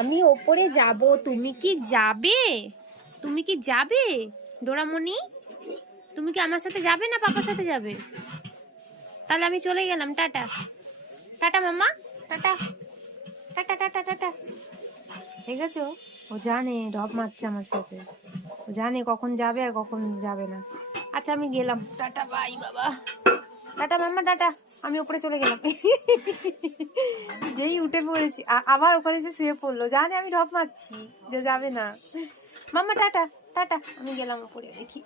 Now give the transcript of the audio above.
আমি ওপরে যাব, তুমি কি যাবে? তুমি কি যাবে ডোরামণি? তুমি কি আমার সাথে যাবে না পাপার সাথে যাবে? তাহলে আমি চলে গেলাম, টাটা। টাটা মাম্মা, টাটা টাটা টাটা টাটা। ঠিক আছে, ও জানে ঢপ মারছে আমার সাথে, ও জানে কখন যাবে আর কখন যাবে না। আচ্ছা আমি গেলাম, টাটা বাই বাবা, টাটা মাম্মা টাটা। আমি উপরে চলে গেলাম। যেই উঠে পড়েছি আবার ওখানে এসে শুয়ে পড়লো, জানে আমি ঢপ মারছি যে যাবে না। মাম্মা টাটা টাটা, আমি গেলাম উপরে, দেখি